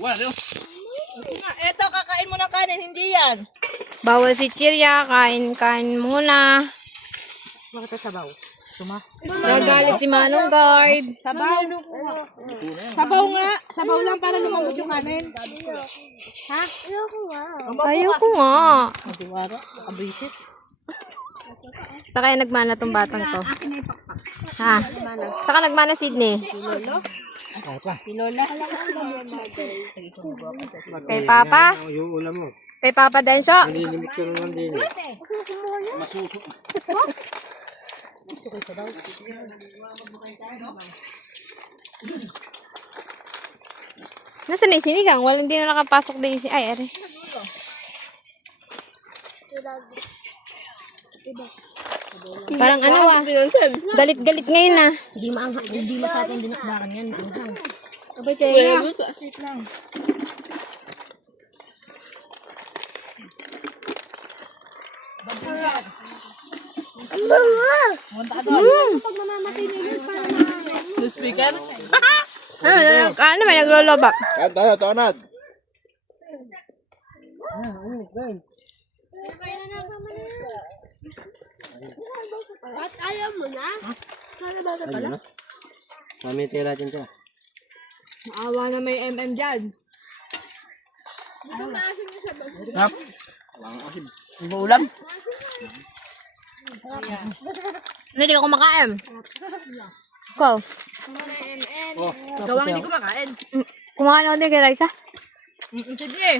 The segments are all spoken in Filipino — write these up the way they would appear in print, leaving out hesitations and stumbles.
Eto, kakain mo ng kanin, hindi yan. Bawal si Chirya, kain muna. Bakit sabaw? Suma? Nagalit si Manong Guard. Sabaw. Sabaw nga. Sabaw lang para lumambot yung kanin. Ha? Ayoko nga. Madiwara. Nakabisit. Sa kaya nagmana tong batang to. Ha? Saka nagmana Sydney. Kay Papa? Yung ulam mo. Kay Papa Densyo? Nilimit ko naman din. Nasaan na yung sinigang? Walang din na nakapasok din yung ay, ere. Parang ano galit-galit ngayon ah. Hindi masarap yung dinakdakan yan. Maanghang. Abay kaya. Asit lang. Speaker? Ano may naglolobak? Tayo, tonad. At ayaw mo na? Ayun na. Kami tira dyan siya. Maawa na may MM dyan. Hap. Ang ulam? Hindi ka kumakain. Ikaw? Oh, Gawang hindi kumakain. Kumakain ako din kay Raisa. Sige.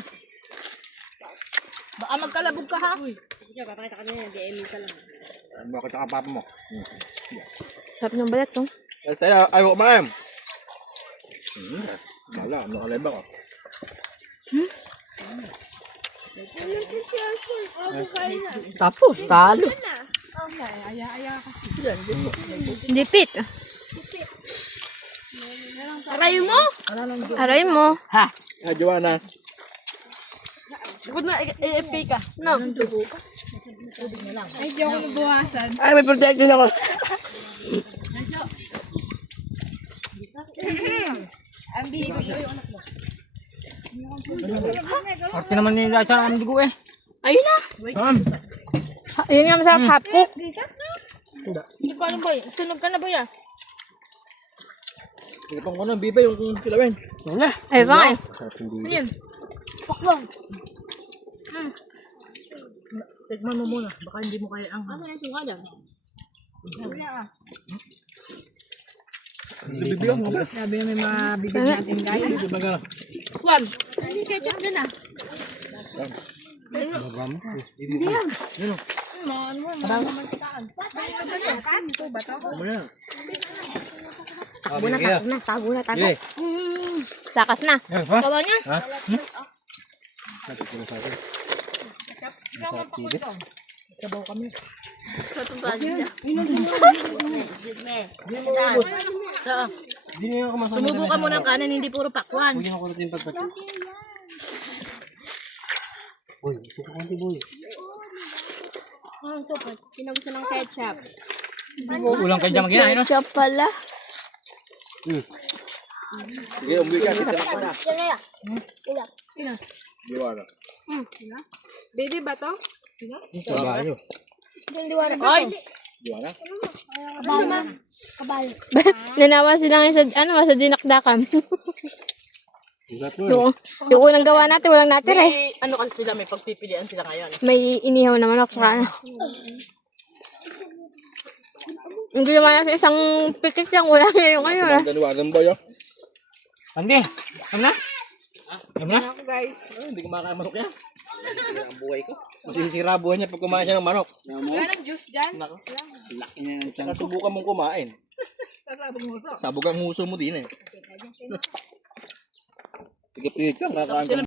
Baka magkalabog ka ha. bakit ka papa mo? Sarap ng balat to. Tayo, ayaw kumain. Wala, nakaleba ko. Tapos, talo. Dipit. Aray mo? Aray mo. Ha? Joanna. Bukod na AFK ka. No. Ay, di ako nabuwasan. Ay, may protection ako. Ang bibi. Arte naman nila sa ang dugo eh. Ayun na. Yun nga masarap half cook. Hindi ko alam boy. Sunog ka na boy ah. Ipang ko na, biba yung kilawin. Wala. Ay, fine. Ayun. Pakbang. Tikman mo muna. Baka hindi mo kaya ang ano yung suka lang. Bibigyan mo ba? Sabi na may mga bibig natin guys. Magana. Juan. Hindi ketchup din ah. Magama. Ano mo? Mantikaan. Ano yan? Tago na. Sige. Lakas na. Yan, ha? Gawa niya. Ha? Sabi ko na sa akin. Sabaw kami. Sa tumbali niya. Saan? Hindi niya ako masama. Tumubo ka muna ng kanin, hindi puro pakwan. Bugyan ako natin yung pagpati. Boy, ito ko konti boy. Ang sopa. Pinagusan ng ketchup. Ulang kayo dyan mag-ina, no? Ketchup pala. Sige, umuwi ka. Kita lang na. Ina. Diwara. Baby ba to? Kabayo. Oy! Diwara? Nanawa sila ngayon sa dinakdakan. Ugat mo. yung unang gawa natin, walang natira eh. May, ano kasi sila, may pagpipilian sila ngayon. May inihaw na manok, saka hindi naman sa isang pikit lang, wala nga yung ano. Daniwaran ba yun? Andi, ano na? Ano na? Guys. Hindi kumakain manok yan. Ang buhay ko. Masisira buhay niya pag kumain siya ng manok. Wala nang juice dyan. Nako. Laki niya yung tiyan. Subukan mong kumain. Sabog ang huso mo din eh. Sige, pilit ka. Kakain ka.